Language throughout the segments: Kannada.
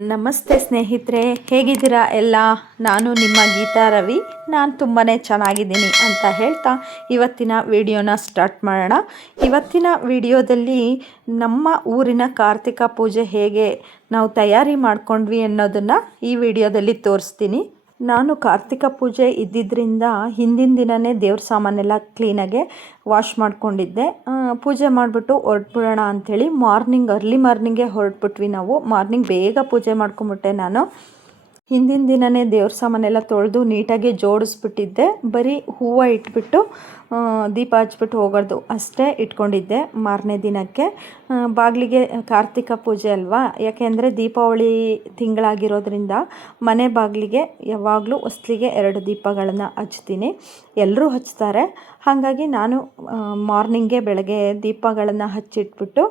ನಮಸ್ತೆ ಸ್ನೇಹಿತರೆ, ಹೇಗಿದ್ದೀರಾ ಎಲ್ಲ? ನಾನು ನಿಮ್ಮ ಗೀತಾ ರವಿ. ನಾನು ತುಂಬಾ ಚೆನ್ನಾಗಿದ್ದೀನಿ ಅಂತ ಹೇಳ್ತಾ ಇವತ್ತಿನ ವಿಡಿಯೋನ ಸ್ಟಾರ್ಟ್ ಮಾಡೋಣ. ಇವತ್ತಿನ ವಿಡಿಯೋದಲ್ಲಿ ನಮ್ಮ ಊರಿನ ಕಾರ್ತಿಕ ಪೂಜೆ ಹೇಗೆ ನಾವು ತಯಾರಿ ಮಾಡ್ಕೊಂಡ್ವಿ ಅನ್ನೋದನ್ನು ಈ ವಿಡಿಯೋದಲ್ಲಿ ತೋರಿಸ್ತೀನಿ. ನಾನು ಕಾರ್ತಿಕ ಪೂಜೆ ಇದ್ದಿದ್ದರಿಂದ ಹಿಂದಿನ ದಿನವೇ ದೇವ್ರ ಸಾಮಾನೆಲ್ಲ ಕ್ಲೀನಾಗೆ ವಾಶ್ ಮಾಡ್ಕೊಂಡಿದ್ದೆ. ಪೂಜೆ ಮಾಡಿಬಿಟ್ಟು ಹೊರಟ್ಬಿಡೋಣ ಅಂಥೇಳಿ ಅರ್ಲಿ ಮಾರ್ನಿಂಗೇ ಹೊರಟ್ಬಿಟ್ವಿ ನಾವು. ಮಾರ್ನಿಂಗ್ ಬೇಗ ಪೂಜೆ ಮಾಡ್ಕೊಂಬಿಟ್ಟೆ ನಾನು. ಹಿಂದಿನ ದಿನವೇ ದೇವ್ರ ಸಾಮಾನೆಲ್ಲ ತೊಳೆದು ನೀಟಾಗಿ ಜೋಡಿಸ್ಬಿಟ್ಟಿದ್ದೆ. ಬರೀ ಹೂವು ಇಟ್ಬಿಟ್ಟು ದೀಪ ಹಚ್ಬಿಟ್ಟು ಹೋಗೋದು ಅಷ್ಟೇ ಇಟ್ಕೊಂಡಿದ್ದೆ ಮಾರನೇ ದಿನಕ್ಕೆ. ಬಾಗಿಲಿಗೆ ಕಾರ್ತಿಕ ಪೂಜೆ ಅಲ್ವಾ, ಯಾಕೆಂದರೆ ದೀಪಾವಳಿ ತಿಂಗಳಾಗಿರೋದ್ರಿಂದ ಮನೆ ಬಾಗಿಲಿಗೆ ಯಾವಾಗಲೂ ಹೊಸ್ಲಿಗೆ 2 ದೀಪಗಳನ್ನು ಹಚ್ತೀನಿ. ಎಲ್ಲರೂ ಹಚ್ತಾರೆ. ಹಾಗಾಗಿ ನಾನು ಮಾರ್ನಿಂಗೇ ಬೆಳಗ್ಗೆ ದೀಪಗಳನ್ನು ಹಚ್ಚಿಟ್ಬಿಟ್ಟು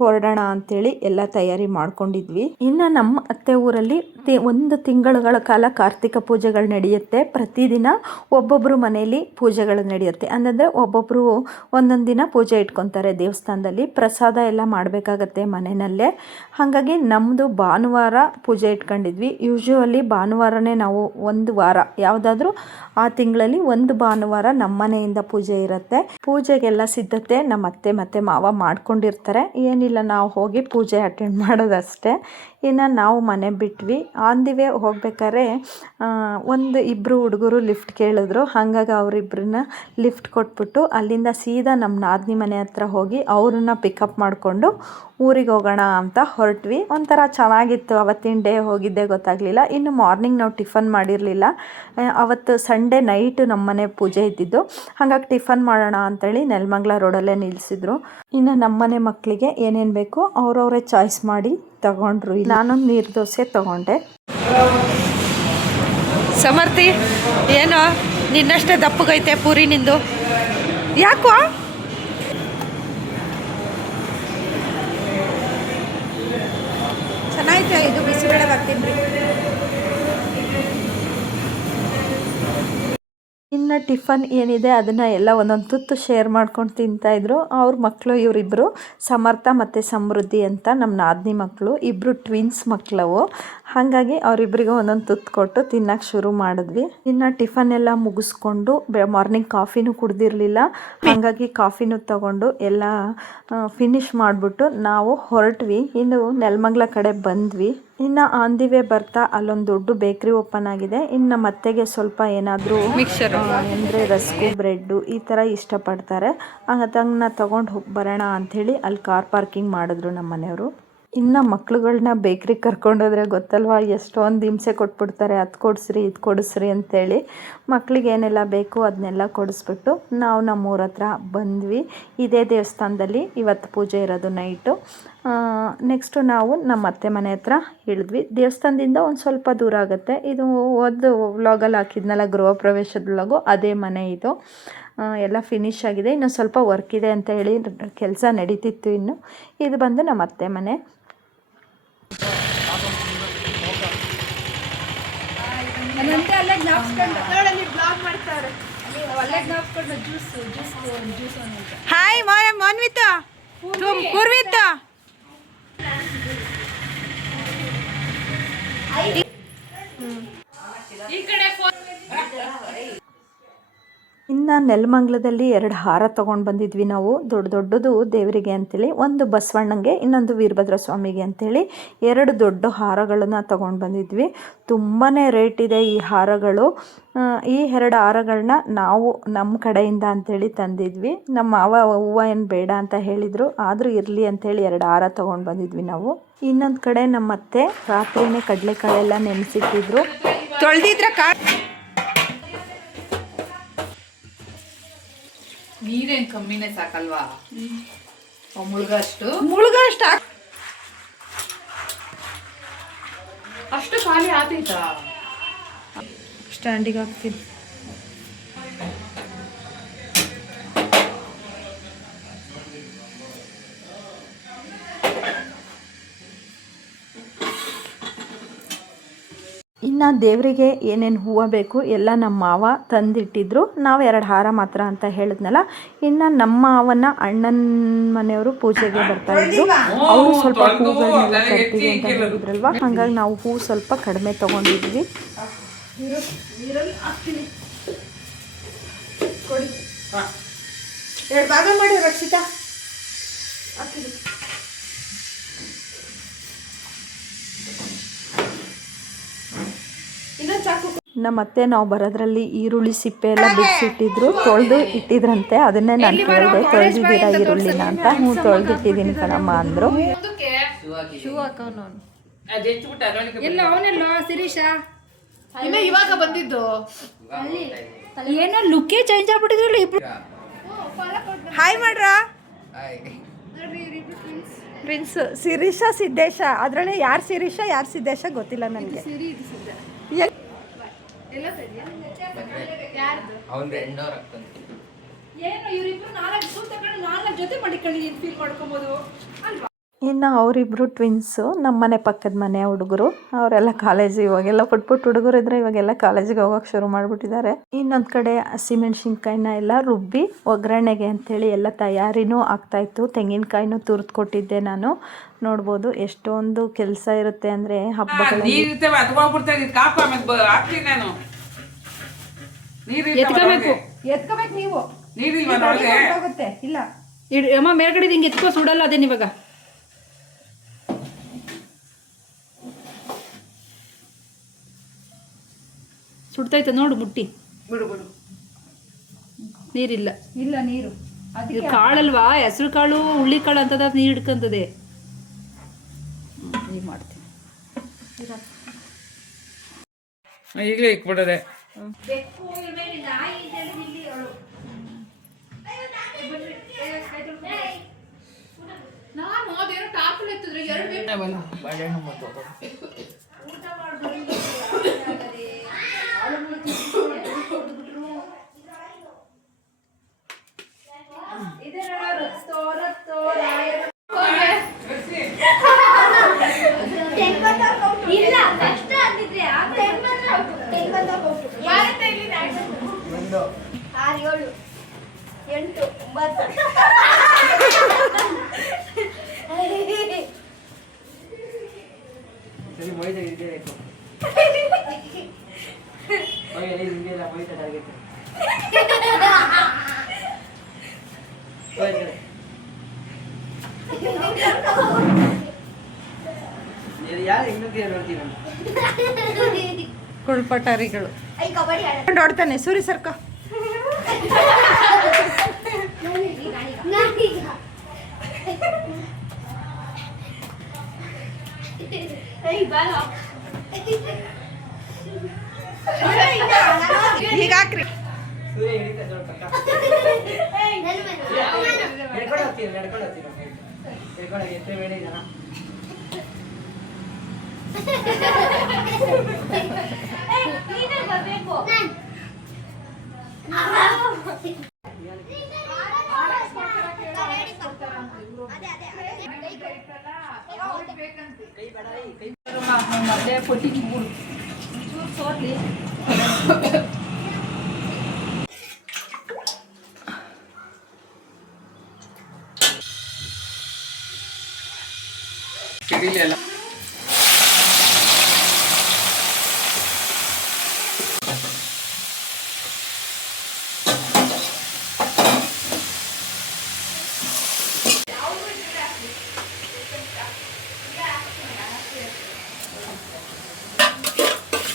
ಹೊರಡೋಣ ಅಂಥೇಳಿ ಎಲ್ಲ ತಯಾರಿ ಮಾಡ್ಕೊಂಡಿದ್ವಿ. ಇನ್ನು ನಮ್ಮ ಅತ್ತೆ ಊರಲ್ಲಿ 1 ತಿಂಗಳುಗಳ ಕಾಲ ಕಾರ್ತಿಕ ಪೂಜೆಗಳು ನಡೆಯುತ್ತೆ. ಪ್ರತಿದಿನ ಒಬ್ಬೊಬ್ಬರು ಮನೆಯಲ್ಲಿ ಪೂಜೆಗಳು ನಡೆಯುತ್ತೆ. ಅಂದರೆ ಒಬ್ಬೊಬ್ಬರು ಒಂದೊಂದು ದಿನ ಪೂಜೆ ಇಟ್ಕೊತಾರೆ ದೇವಸ್ಥಾನದಲ್ಲಿ. ಪ್ರಸಾದ ಎಲ್ಲ ಮಾಡಬೇಕಾಗತ್ತೆ ಮನೆಯಲ್ಲೇ. ಹಾಗಾಗಿ ನಮ್ಮದು ಭಾನುವಾರ ಪೂಜೆ ಇಟ್ಕೊಂಡಿದ್ವಿ. ಯೂಶ್ವಲಿ ಭಾನುವಾರನೇ ನಾವು ಒಂದು ವಾರ ಯಾವುದಾದ್ರೂ ಆ ತಿಂಗಳಲ್ಲಿ ಒಂದು ಭಾನುವಾರ ನಮ್ಮ ಮನೆಯಿಂದ ಪೂಜೆ ಇರುತ್ತೆ. ಪೂಜೆಗೆಲ್ಲ ಸಿದ್ಧತೆ ನಮ್ಮ ಅತ್ತೆ ಮತ್ತು ಮಾವ ಮಾಡ್ಕೊಂಡಿರ್ತಾರೆ. ಏನಿಲ್ಲ, ನಾವು ಹೋಗಿ ಪೂಜೆ ಅಟೆಂಡ್ ಮಾಡೋದಷ್ಟೇ. ಇನ್ನು ನಾವು ಮನೆ ಬಿಟ್ವಿ. ಆನ್ ದಿ ವೇ ಹೋಗ್ಬೇಕಾದ್ರೆ ಇಬ್ಬರು ಹುಡುಗರು ಲಿಫ್ಟ್ ಕೇಳಿದ್ರು. ಹಾಗಾಗಿ ಅವರಿಬ್ಬರನ್ನ ಲಿಫ್ಟ್ ಕೊಟ್ಬಿಟ್ಟು ಅಲ್ಲಿಂದ ಸೀದಾ ನಮ್ಮ ನಾದಿನಿ ಮನೆ ಹತ್ರ ಹೋಗಿ ಅವ್ರನ್ನ ಪಿಕಪ್ ಮಾಡಿಕೊಂಡು ಊರಿಗೆ ಹೋಗೋಣ ಅಂತ ಹೊರಟ್ವಿ. ಒಂಥರ ಚೆನ್ನಾಗಿತ್ತು. ಅವತ್ತಿನ ಡೇ ಹೋಗಿದ್ದೆ ಗೊತ್ತಾಗಲಿಲ್ಲ. ಇನ್ನು ಮಾರ್ನಿಂಗ್ ನಾವು ಟಿಫನ್ ಮಾಡಿರಲಿಲ್ಲ. ಅವತ್ತು ಸಂಡೇ ನೈಟು ನಮ್ಮ ಮನೆ ಪೂಜೆ ಇದ್ದಿದ್ದು. ಹಾಗಾಗಿ ಟಿಫನ್ ಮಾಡೋಣ ಅಂಥೇಳಿ ನೆಲಮಂಗಲ ರೋಡಲ್ಲೇ ನಿಲ್ಲಿಸಿದ್ರು. ಇನ್ನು ನಮ್ಮನೆ ಮಕ್ಕಳಿಗೆ ಏನೇನು ಬೇಕೋ ಅವರವರೇ ಚಾಯ್ಸ್ ಮಾಡಿ ತಗೊಂಡ್ರು. ನಾನು ನೀರು ದೋಸೆ ತಗೊಂಡೆ. ಸಮರ್ಥಿ, ಏನೋ ನಿನ್ನಷ್ಟೇ ದಪ್ಪಗೈತೆ ಪೂರಿ ನಿಂದು. ಯಾಕೋ ಚೆನ್ನಾಯ್ತು. ಇದು ಬಿಸಿಬೇಳೆ ಬರ್ತೀನಿ. ಇನ್ನು ಟಿಫನ್ ಏನಿದೆ ಅದನ್ನು ಎಲ್ಲ ಒಂದೊಂದು ತುತ್ತು ಶೇರ್ ಮಾಡ್ಕೊಂಡು ತಿಂತಾಯಿದ್ರು. ಅವ್ರ ಮಕ್ಕಳು ಇವರಿಬ್ಬರು, ಸಮರ್ಥ ಮತ್ತು ಸಮೃದ್ಧಿ ಅಂತ ನಮ್ಮ ನಾದಿನಿ ಮಕ್ಕಳು. ಇಬ್ಬರು ಟ್ವಿನ್ಸ್ ಮಕ್ಕಳವು. ಹಾಗಾಗಿ ಅವರಿಬ್ಬರಿಗೂ ಒಂದೊಂದು ತುತ್ತು ಕೊಟ್ಟು ತಿನ್ನೋಕ್ಕೆ ಶುರು ಮಾಡಿದ್ವಿ. ಇನ್ನು ಟಿಫನ್ ಎಲ್ಲ ಮುಗಿಸ್ಕೊಂಡು ಮಾರ್ನಿಂಗ್ ಕಾಫಿನೂ ಕುಡ್ದಿರಲಿಲ್ಲ. ಹಾಗಾಗಿ ಕಾಫಿನೂ ತಗೊಂಡು ಎಲ್ಲ ಫಿನಿಷ್ ಮಾಡಿಬಿಟ್ಟು ನಾವು ಹೊರಟ್ವಿ. ಇನ್ನು ನೆಲಮಂಗಲ ಕಡೆ ಬಂದ್ವಿ. ಇನ್ನು ಆನ್ ದಿ ವೇ ಬರ್ತಾ ಅಲ್ಲೊಂದು ದೊಡ್ಡ ಬೇಕ್ರಿ ಓಪನ್ ಆಗಿದೆ. ಇನ್ನು ಮತ್ತೆಗೆ ಸ್ವಲ್ಪ ಏನಾದರೂ ಮಿಕ್ಸರ್ ಅಂದರೆ ರಸ್ಕು, ಬ್ರೆಡ್ಡು ಈ ಥರ ಇಷ್ಟಪಡ್ತಾರೆ. ಅದನ್ನು ತೊಗೊಂಡು ಬರೋಣ ಅಂಥೇಳಿ ಅಲ್ಲಿ ಕಾರ್ ಪಾರ್ಕಿಂಗ್ ಮಾಡಿದ್ರು ನಮ್ಮ ಮನೆಯವರು. ಇನ್ನು ಮಕ್ಳುಗಳ್ನ ಬೇಕ್ರಿಗೆ ಕರ್ಕೊಂಡೋದ್ರೆ ಗೊತ್ತಲ್ವ, ಎಷ್ಟೊಂದು ಹಿಂಸೆ ಕೊಟ್ಬಿಡ್ತಾರೆ. ಅದು ಕೊಡಿಸ್ರಿ, ಇದು ಕೊಡಿಸ್ರಿ ಅಂತೇಳಿ. ಮಕ್ಳಿಗೆ ಏನೆಲ್ಲ ಬೇಕು ಅದನ್ನೆಲ್ಲ ಕೊಡಿಸ್ಬಿಟ್ಟು ನಾವು ನಮ್ಮೂರ ಹತ್ರ ಬಂದ್ವಿ. ಇದೇ ದೇವಸ್ಥಾನದಲ್ಲಿ ಇವತ್ತು ಪೂಜೆ ಇರೋದು ನೈಟು. ನೆಕ್ಸ್ಟು ನಾವು ನಮ್ಮ ಅತ್ತೆ ಮನೆ ಹತ್ರ ಇಳಿದ್ವಿ. ದೇವಸ್ಥಾನದಿಂದ ಒಂದು ಸ್ವಲ್ಪ ದೂರ ಆಗುತ್ತೆ. ಇದು ಒಂದು ವ್ಲಾಗಲ್ಲಿ ಹಾಕಿದ್ನಲ್ಲ ಗೃಹ ಪ್ರವೇಶದ ವ್ಲಾಗು, ಅದೇ ಮನೆ ಇದು. ಎಲ್ಲ ಫಿನಿಶ್ ಆಗಿದೆ. ಇನ್ನು ಸ್ವಲ್ಪ ವರ್ಕ್ ಇದೆ ಅಂತ ಹೇಳಿ ಕೆಲಸ ನಡೀತಿತ್ತು. ಇನ್ನು ಇದು ಬಂದು ನಮ್ಮ ಅತ್ತೆ ಮನೆ. ಹಾಯ್ ಮಾನ್ವಿತಾ, ಪೂರ್ವಿತಾ. ಇನ್ನು ನೆಲಮಂಗಲದಲ್ಲಿ 2 ಹಾರ ತೊಗೊಂಡು ಬಂದಿದ್ವಿ ನಾವು. ದೊಡ್ಡದು ದೇವರಿಗೆ ಅಂಥೇಳಿ, ಒಂದು ಬಸವಣ್ಣಂಗೆ, ಇನ್ನೊಂದು ವೀರಭದ್ರ ಸ್ವಾಮಿಗೆ ಅಂಥೇಳಿ 2 ದೊಡ್ಡ ಹಾರಗಳನ್ನು ತೊಗೊಂಡು ಬಂದಿದ್ವಿ. ತುಂಬಾ ರೇಟ್ ಇದೆ ಈ ಹಾರಗಳು. ಈ 2 ಹಾರಗಳನ್ನ ನಾವು ನಮ್ಮ ಕಡೆಯಿಂದ ಅಂಥೇಳಿ ತಂದಿದ್ವಿ. ನಮ್ಮ ಮಾವ ಹೂವು ಏನು ಬೇಡ ಅಂತ ಹೇಳಿದರು. ಆದರೂ ಇರಲಿ ಅಂಥೇಳಿ 2 ಹಾರ ತೊಗೊಂಡು ಬಂದಿದ್ವಿ ನಾವು. ಇನ್ನೊಂದು ಕಡೆ ನಮ್ಮ ಅತ್ತೆ ರಾತ್ರಿಯೇ ಕಡಲೆಕಾಳೆಲ್ಲ ನೆನೆಸಿಟ್ಟಿದ್ರು. ತೊಳೆದಿದ್ರ ನೀರೇನು ಕಮ್ಮಿನೇ ಸಾಕಲ್ವಾ? ಮುಳುಗ ಅಷ್ಟು ಖಾಲಿ ಆತೈತಾ? ಸ್ಟ್ಯಾಂಡಿಗೆ ಹಾಕ್ತೀನಿ. ಇನ್ನು ದೇವರಿಗೆ ಏನೇನು ಹೂವು ಬೇಕು ಎಲ್ಲ ನಮ್ಮ ಮಾವ ತಂದಿಟ್ಟಿದ್ರು. ನಾವು 2 ಹಾರ ಮಾತ್ರ ಅಂತ ಹೇಳಿದ್ನಲ್ಲ. ಇನ್ನು ನಮ್ಮ ಮಾವನ ಅಣ್ಣನ ಮನೆಯವರು ಪೂಜೆಗೆ ಬರ್ತಾಯಿದ್ರು. ಅವರು ಸ್ವಲ್ಪ ಹೂಗಳನ್ನೆಲ್ಲ ತರ್ತೀವಿ ಅಂತ ಹೇಳಿದ್ರಲ್ವ, ಹಾಗಾಗಿ ನಾವು ಹೂ ಸ್ವಲ್ಪ ಕಡಿಮೆ ತೊಗೊಂಡಿದ್ವಿ. ಎರಡು ಭಾಗ ಮಾಡಿ ರಕ್ಷಿತಾ. ನಮ್ಮತ್ತೆ ನಾವು ಬರೋದ್ರಲ್ಲಿ ಈರುಳ್ಳಿ ಸಿಪ್ಪೆ ಎಲ್ಲ ಬಿಡಿಸಿಟ್ಟಿದ್ರು, ತೊಳೆದು ಇಟ್ಟಿದ್ರಂತೆ. ಅದನ್ನೇ ನಾನು ಕೇಳಿದೆ, ತೊಳೆದಿದ್ದೀರಾ ಈರುಳ್ಳಿನ ಅಂತ. ಹ್ಞೂ ತೊಳೆದಿಟ್ಟಿದ್ದೀನಿ ಕಣಮ್ಮ ಅಂದರು. ಎಲ್ಲ ಅವನೆಲ್ಲ ಶಿರೀಷ ಇನ್ನ ಇವಾಗ ಬಂದಿದ್ದು ಏನೋ ಲುಕ್ಕೇ ಚೇಂಜ್ ಆಗ್ಬಿಟ್ಟಿದ್ರಲ್ಲ ಇಬ್ರು. ಹಾಯ್ ಮಾಡ್ರ ಪ್ರಿನ್ಸ್ ಶಿರೀಷ ಸಿದ್ದೇಶ. ಅದರಲ್ಲಿ ಯಾರು ಶಿರೀಷ ಯಾರು ಸಿದ್ದೇಶ ಗೊತ್ತಿಲ್ಲ ನನಗೆ. ಇನ್ನು ಅವರಿಬ್ಬರು ಟ್ವಿನ್ಸು, ನಮ್ಮನೆ ಪಕ್ಕದ ಮನೆ ಹುಡುಗರು. ಅವರೆಲ್ಲ ಕಾಲೇಜು, ಇವಾಗೆಲ್ಲ ಪುಟ್ಟ ಹುಡುಗರು ಇದ್ದರೆ ಇವಾಗೆಲ್ಲ ಕಾಲೇಜಿಗೆ ಹೋಗೋಕೆ ಶುರು ಮಾಡಿಬಿಟ್ಟಿದ್ದಾರೆ. ಇನ್ನೊಂದು ಕಡೆ ಹಸಿಮೆಣ್ಸಿನ್ಕಾಯಿನ ಎಲ್ಲ ರುಬ್ಬಿ ಒಗ್ಗರಣೆಗೆ ಅಂಥೇಳಿ ಎಲ್ಲ ತಯಾರಿನೂ ಆಗ್ತಾಯಿತ್ತು. ತೆಂಗಿನಕಾಯಿನೂ ತುರಿದು ಕೊಟ್ಟಿದ್ದೆ ನಾನು. ನೋಡ್ಬೋದು ಎಷ್ಟೊಂದು ಕೆಲಸ ಇರುತ್ತೆ ಅಂದರೆ ಹಬ್ಬಗಳಲ್ಲಿ. ಎತ್ಕೋಬೇಕು ನೀವು. ಇಲ್ಲ ಅಮ್ಮ ಮೇಲ್ಗಡೆ ಹಿಂಗೆ ಎತ್ಕೋ, ಸುಡಲ್ಲ ಅದೇನು ಇವಾಗ. ಸುಡ್ತೈತೆ ನೋಡು ಮುಟ್ಟಿ. ಬಿಡು ಬಿಡು, ನೀರಿಲ್ಲ. ಇಲ್ಲ ನೀರು ಇದು ಕಾಳಲ್ವಾ, ಹೆಸರು ಕಾಳು ಹುಳ್ಳಿ ಕಾಳು ಅಂತದ, ನೀರು ಹಿಡ್ಕೊಂತದೆ. ಈಗ ಮಾಡ್ತೀನಿ. ಈಗಲೇ ಇಕ್ಬಿಡದೆ. ನಾನು ಅದೇನೋ ಟಾಪಲ್ ಎತ್ತಿದ್ರೆ ಇಲ್ಲ ಕಷ್ಟ ಅಂದಿದ್ರೆ 6 7 8 ಕುಳ್ಪಟಾರಿಗಳು ಕಬಡ್ಡಿ ಓಡ್ತಾನೆ. ಸೂರಿ ಸರ್ಕ ಈಗ ಹಾಕ್ರಿ. ಬರ್ಬೇಕು. ಸಿಡಿಲೆಲ್ಲ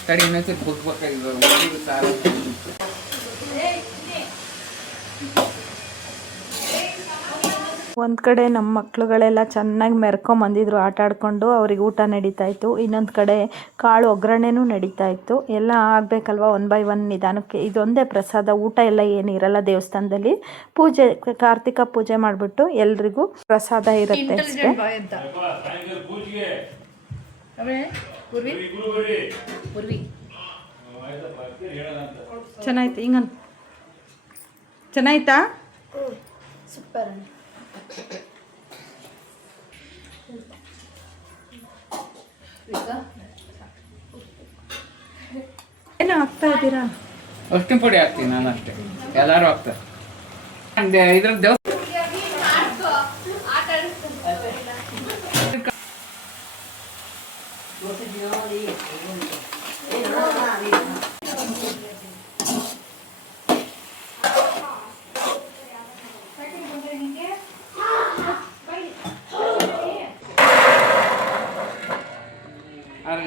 ತಡಿ, ಇನ್ನೊಂದ್ಸರಿ ಕುಗ್ಬೇಕಾಗಿದ್ದು ಸಾರು. ಒಂದು ಕಡೆ ನಮ್ಮ ಮಕ್ಳುಗಳೆಲ್ಲ ಚೆನ್ನಾಗಿ ಮೆರ್ಕೊಂಬಂದಿದ್ರು ಆಟ ಆಡ್ಕೊಂಡು. ಅವ್ರಿಗೆ ಊಟ ನಡೀತಾ ಇತ್ತು. ಇನ್ನೊಂದು ಕಡೆ ಕಾಳು ಒಗ್ಗರಣೆನೂ ನಡೀತಾ ಇತ್ತು. ಎಲ್ಲ ಆಗಬೇಕಲ್ವ, 1 by 1 ನಿಧಾನಕ್ಕೆ. ಇದೊಂದೇ ಪ್ರಸಾದ, ಊಟ ಎಲ್ಲ ಏನಿರಲ್ಲ ದೇವಸ್ಥಾನದಲ್ಲಿ. ಪೂಜೆ, ಕಾರ್ತಿಕ ಪೂಜೆ ಮಾಡಿಬಿಟ್ಟು ಎಲ್ರಿಗೂ ಪ್ರಸಾದ ಇರುತ್ತೆ ಅಷ್ಟೇ. ಚೆನ್ನಾಯ್ತು. ಹಿಂಗನ್ ಚೆನ್ನಾಯ್ತಾ? ಸೂಪರ್. ಏನು ಹಾಕ್ತಾ ಇದ್ದೀರಾ? ಅಷ್ಟಿನ ಪುಡಿ ಹಾಕ್ತೀನಿ ನಾನು ಅಷ್ಟೇ, ಎಲ್ಲರೂ ಹಾಕ್ತಾರೆ. ಇದ್ರ ದೇವಸ್ಥಾನ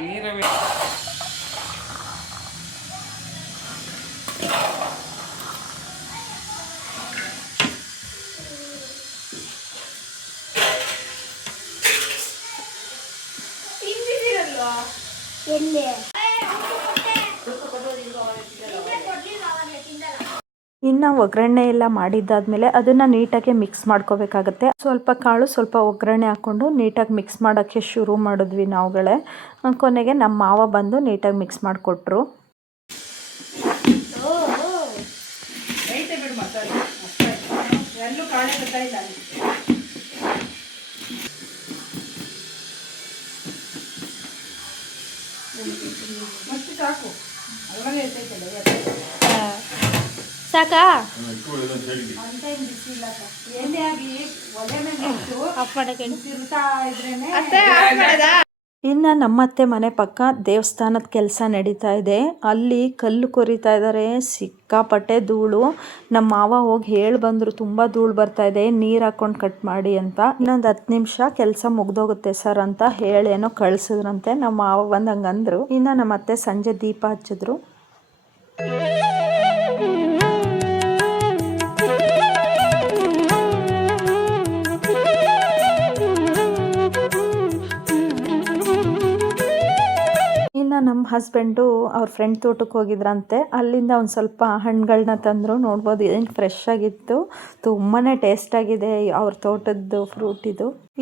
ನೀರವೇ ಎಲ್ಲಿ ಇನ್ನು ಒಗ್ಗರಣೆ ಎಲ್ಲ ಮಾಡಿದ್ದಾದ್ಮೇಲೆ ಅದನ್ನು ನೀಟಾಗಿ ಮಿಕ್ಸ್ ಮಾಡ್ಕೋಬೇಕಾಗತ್ತೆ. ಸ್ವಲ್ಪ ಕಾಳು ಸ್ವಲ್ಪ ಒಗ್ಗರಣೆ ಹಾಕ್ಕೊಂಡು ನೀಟಾಗಿ ಮಿಕ್ಸ್ ಮಾಡೋಕ್ಕೆ ಶುರು ಮಾಡಿದ್ವಿ ನಾವುಗಳೇ. ಕೊನೆಗೆ ನಮ್ಮ ಮಾವ ಬಂದು ನೀಟಾಗಿ ಮಿಕ್ಸ್ ಮಾಡಿಕೊಟ್ರು. ಎಲ್ಲೂ ಕಾಣೆ ಗೊತ್ತಾಯಿಲ್ಲ. ಮತ್ತೆ ಸಾಕು, ಅಲ್ಲೇ ಸಾಕಾ? ಏನೇ ಆಗಲಿ ಒಲೆ ಮೇಲೆ ಇಟ್ಟು ಆಫ್ ಮಾಡಕ್ಕೆ ತಿರುಗ್ತಾ ಇದ್ರೇನೆ. ಇನ್ನು ನಮ್ಮತ್ತೆ ಮನೆ ಪಕ್ಕ ದೇವಸ್ಥಾನದ ಕೆಲಸ ನಡೀತಾ ಇದೆ. ಅಲ್ಲಿ ಕಲ್ಲು ಕೊರಿತಾ ಇದ್ದಾರೆ, ಸಿಕ್ಕಾಪಟ್ಟೆ ಧೂಳು. ನಮ್ಮ ಮಾವ ಹೋಗಿ ಹೇಳಿ ಬಂದರು, ತುಂಬ ಧೂಳು ಬರ್ತಾ ಇದೆ, ನೀರು ಹಾಕ್ಕೊಂಡು ಕಟ್ ಮಾಡಿ ಅಂತ. ಇನ್ನೊಂದು 10 ನಿಮಿಷ ಕೆಲಸ ಮುಗ್ದೋಗುತ್ತೆ ಸರ್ ಅಂತ ಹೇಳೇನೋ ಕಳಿಸಿದ್ರಂತೆ. ನಮ್ಮ ಮಾವ ಬಂದು ಹಂಗಂದ್ರು. ಇನ್ನು ನಮ್ಮ ಅತ್ತೆ ಸಂಜೆ ದೀಪ ಹಚ್ಚಿದ್ರು. ನಮ್ಮ ಹಸ್ಬೆಂಡು ಅವ್ರ ಫ್ರೆಂಡ್ ತೋಟಕ್ಕೆ ಹೋಗಿದ್ರಂತೆ. ಅಲ್ಲಿಂದ ಒಂದು ಸ್ವಲ್ಪ ಹಣ್ಣುಗಳನ್ನ ತಂದರು. ನೋಡ್ಬೋದು ಏನು ಫ್ರೆಶ್ ಆಗಿತ್ತು, ತುಂಬಾ ಟೇಸ್ಟಾಗಿದೆ ಅವ್ರ ತೋಟದ್ದು ಫ್ರೂಟ್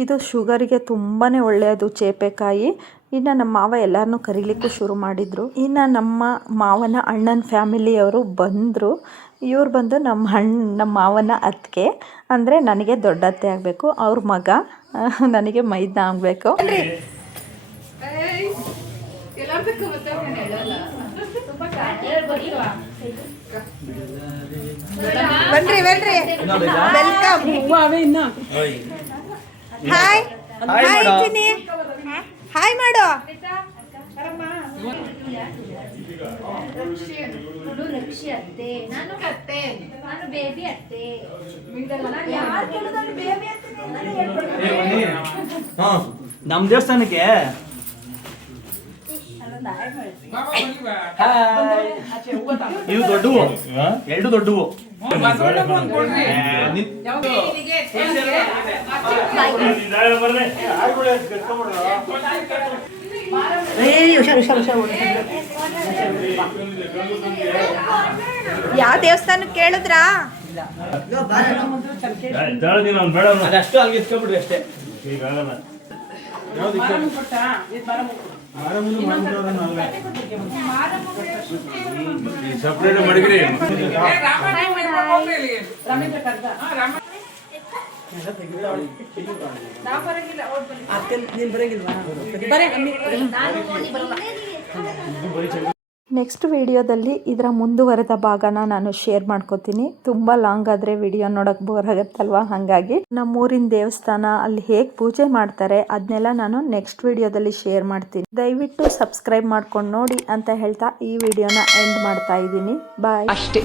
ಇದು ಶುಗರಿಗೆ ತುಂಬಾ ಒಳ್ಳೆಯದು ಚೇಪೆಕಾಯಿ. ಇನ್ನು ನಮ್ಮ ಮಾವ ಎಲ್ಲರನ್ನೂ ಕರೀಲಿಕ್ಕೂ ಶುರು ಮಾಡಿದರು. ಇನ್ನು ನಮ್ಮ ಮಾವನ ಅಣ್ಣನ ಫ್ಯಾಮಿಲಿಯವರು ಬಂದರು. ಇವ್ರು ಬಂದು ನಮ್ಮ ಮಾವನ ಅತ್ತಿಗೆ, ಅಂದರೆ ನನಗೆ ದೊಡ್ಡತ್ತೆ ಆಗಬೇಕು, ಅವ್ರ ಮಗ ನನಗೆ ಮೈದ್ನ ಆಗಬೇಕು. ಬನ್ರಿ ವೆಲ್ಕಮ್. ಹಾಯ್ ಹಾಯ್ ಮಾಡು. ರಕ್ಷಿ ಅತ್ತೆ, ನಾನು ಅತ್ತೆ, ನಾನು ಬೇಬಿ ಅತ್ತೆ. ನಮ್ಮ ದೇವಸ್ಥಾನಕ್ಕೆ ಇವು ದೊಡ್ಡವು, 2 ದೊಡ್ಡವು. ಯಾವ ದೇವಸ್ಥಾನಕ್ಕೆ ಕೇಳಿದ್ರಾ? ಅದಷ್ಟು ಅಲ್ಲಿಗೆ ಎತ್ಕೊಂಡ್ಬಿಡ್ರಿ ಅಷ್ಟೇ. ಸಪ್ರೇಟ್ ಮಾಡಿದ್ರಿ. ನೆಕ್ಸ್ಟ್ ವಿಡಿಯೋದಲ್ಲಿ ಇದರ ಮುಂದುವರೆದ ಭಾಗನ ನಾನು ಶೇರ್ ಮಾಡ್ಕೋತೀನಿ. ತುಂಬ ಲಾಂಗ್ ಆದರೆ ವಿಡಿಯೋ ನೋಡೋಕೆ ಬೋರ್ ಆಗುತ್ತಲ್ವ, ಹಾಗಾಗಿ ನಮ್ಮೂರಿನ ದೇವಸ್ಥಾನ ಅಲ್ಲಿ ಹೇಗೆ ಪೂಜೆ ಮಾಡ್ತಾರೆ ಅದನ್ನೆಲ್ಲ ನಾನು ನೆಕ್ಸ್ಟ್ ವಿಡಿಯೋದಲ್ಲಿ ಶೇರ್ ಮಾಡ್ತೀನಿ. ದಯವಿಟ್ಟು ಸಬ್ಸ್ಕ್ರೈಬ್ ಮಾಡ್ಕೊಂಡು ನೋಡಿ ಅಂತ ಹೇಳ್ತಾ ಈ ವಿಡಿಯೋನ ಎಂಡ್ ಮಾಡ್ತಾ ಇದ್ದೀನಿ. ಬಾಯ್. ಅಷ್ಟೇ.